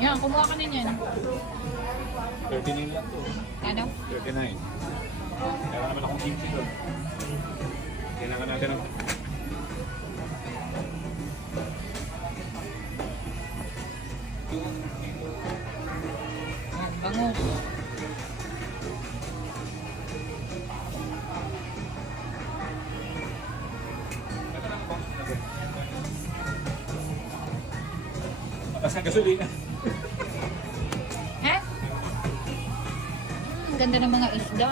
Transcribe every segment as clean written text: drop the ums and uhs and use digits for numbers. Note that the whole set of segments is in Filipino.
Yan, kumuha ka na niyan. 39 lang to. Ano? 39. Kaya naman akong 50 doon. Kailangan natin ng... Yan, bangus. Tapos ang gasolina. Ha? Ganda ng mga isda.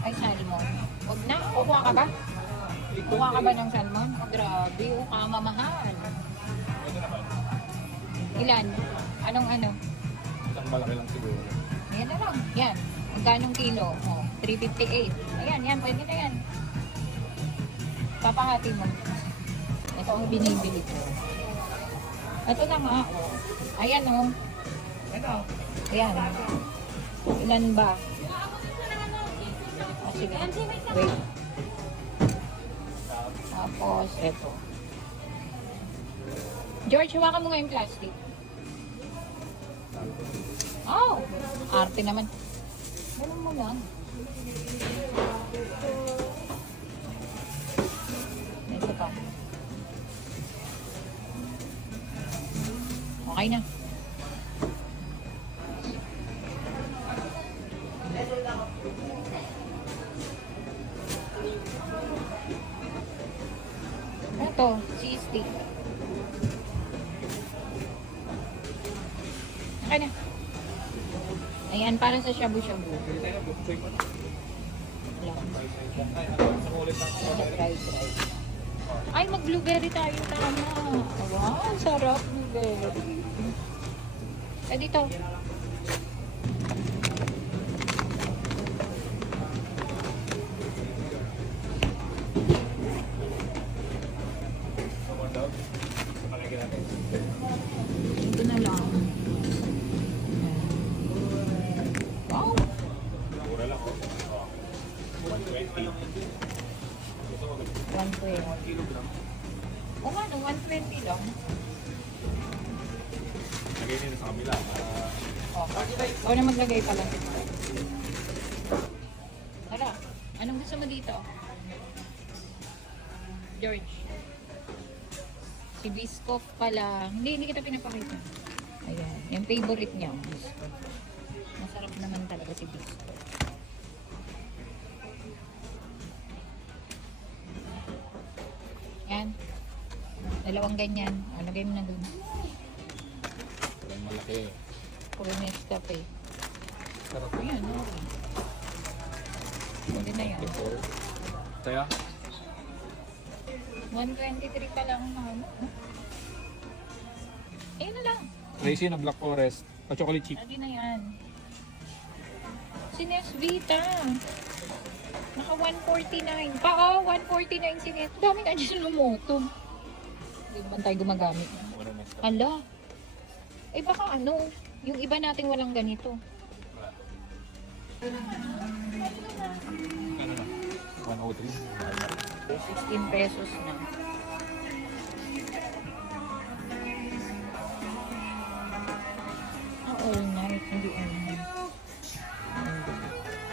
Ay, salmon. Huwag na. Kukuha ka ba? Kukuha ka ba ng salmon? Oh, grabe. Oh, kamamahal. Ilan? Anong ano? Isang malaki lang siguro. Ayan na lang. Yan. Magkanong kilo? Oh, 358. Ayan, yan. Pwede na yan. Papahati mo. Ito ang binibili ko. Ito na nga. Oh. Ayan oh. Ayan. Ilan ba? Oh, sige. Wait. Tapos, ito. George, hawakan mo nga yung plastic. Oh! Arte naman. Ganun mo lang. Ito pa. Okay na. Ito, cheese stick. Okay na. Ayan, para sa shabu-shabu. Try. Ay, mag-blueberry tayo. Tama. Wow, sarap blueberry. Eh, dito. Ito na lang. Wow. Mura lang oh. 120. 120. 1 kilogram. O nga, no, 120 lang. Lagay nila sa kabila. O na maglagay pala. Tara, anong gusto mo dito? George. Si Biscoff pala. Hindi kita pinapakita. Ayan, yung favorite niya. Biscoff. Masarap naman talaga si Biscoff. Yan. Dalawang ganyan. O, lagay mo na dun. Walang malaki. Puro Nescafe. Sarap. Ayan, okay. Pwede na yan. Kaya? 123 pa lang na ano. Ayun na lang. Tracy na Black Forest. Pa-chocolate chip. Adi na yan. Si Nes Vita. Naka 149. Oo, 149 si Nes. Dami na dyan lumuto. Hindi ba tayo gumagamit? Hala. Eh baka ano, yung iba nating walang ganito. Ano na? 103. 16 pesos na. All night, hindi ano.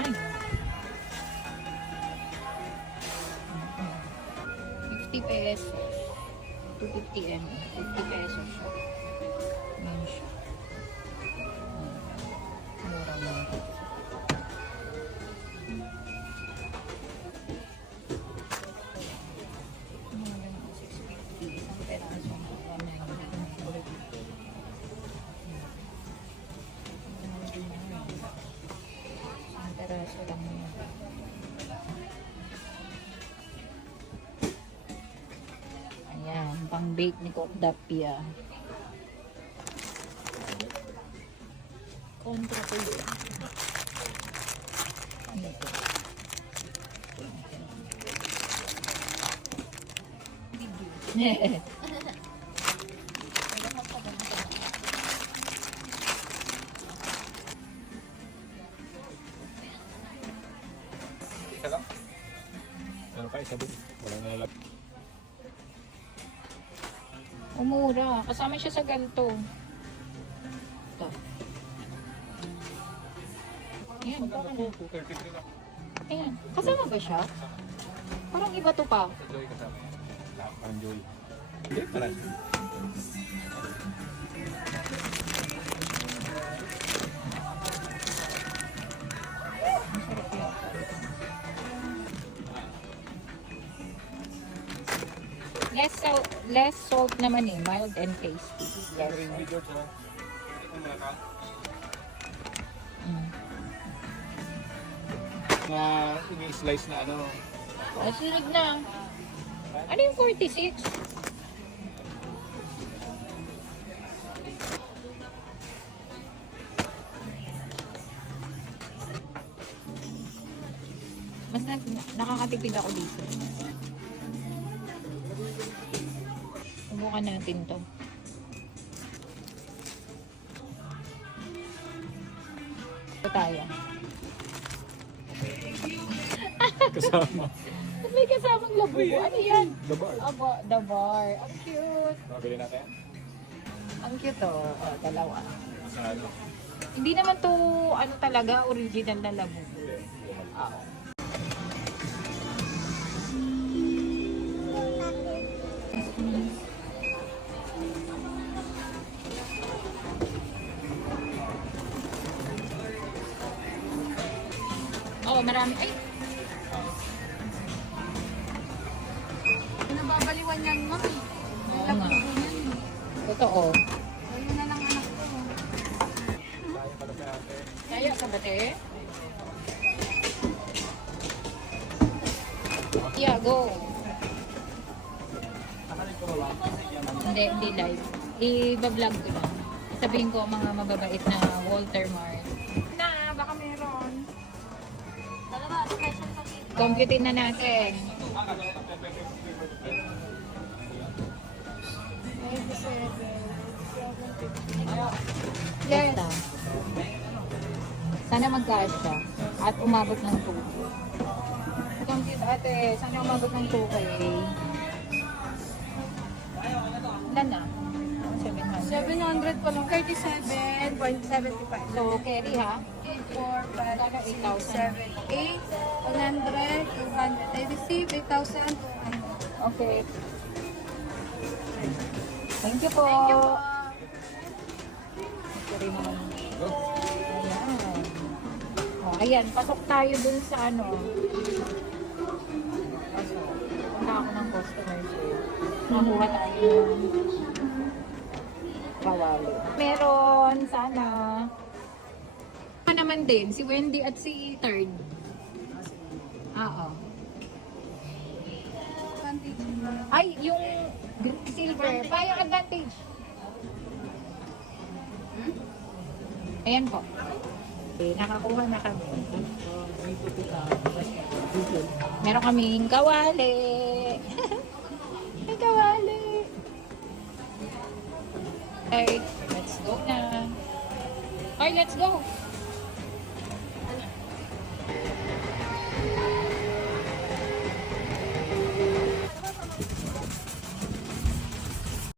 Ay. 50 pesos. 250 m. 50 pesos. Yan siya. Mura mo. Peraso lang yun. Ayan, pang-bake ni Cook Dapia. Kontra ko yun. Ano ito? Isa lang? Pero pa isa din. Walang nalalap. Umura. Kasama siya sa ganito. Ayan, baka na. 233 na. Ayan. Kasama ba siya? Parang iba to pa. Sa Joy kasama. Lahat parang Joy. Hindi, parang. Masarap yun. Less salt naman eh. Mild and tasty. Less Ring salt. video ko. Ito mo ka. Mm. Na ini-slice na ano. Sunod na. Ano yung 46? Mas nakakatipid ako dito. Subukan natin to. Ito tayo. Kasama. Ba't may kasamang labo? Ano yan? The bar. Aba, the bar. Ang cute. Mabili natin. Ang cute oh. Oh, dalawa. Masarap. Hindi naman to ano talaga original na labo. Oo. Oo, marami. Ay, Nababaliwan yan, ma'am. oo Ang nga. labo niyan. Totoo. Ayun na lang anak ko. Tayo pala sa atin. Kaya sa bate? Yeah, go. Hindi live. I-vlog ko lang. Sabihin ko mga mababait na Walter Mart. Na, baka meron. Dalawa, special pa dito. Computin na natin. 97. Yes. Sana magkasya at umabot ng 2K. Compute ate, sana umabot ng 2K. Ilan na? 700. 700 pa lang. 37.75. So, carry ha? 8, 4, 5, 6, 7, 8, 100, 200. I receive 8,200. Okay. Thank you po. Thank you po. Ito rin naman. Ayan. Oh, ayan, pasok tayo dun sa ano. Pasok. Punta ako ng customer service. Nakuha tayo ng kawali. Meron, sana. Ano naman din, si Wendy at si Third. Oo. Ay, yung silver. Pa, yung advantage. Ayan po. Okay, nakakuha na kami. Meron kaming kawali. May kawali. Okay, let's go na. Okay, let's go.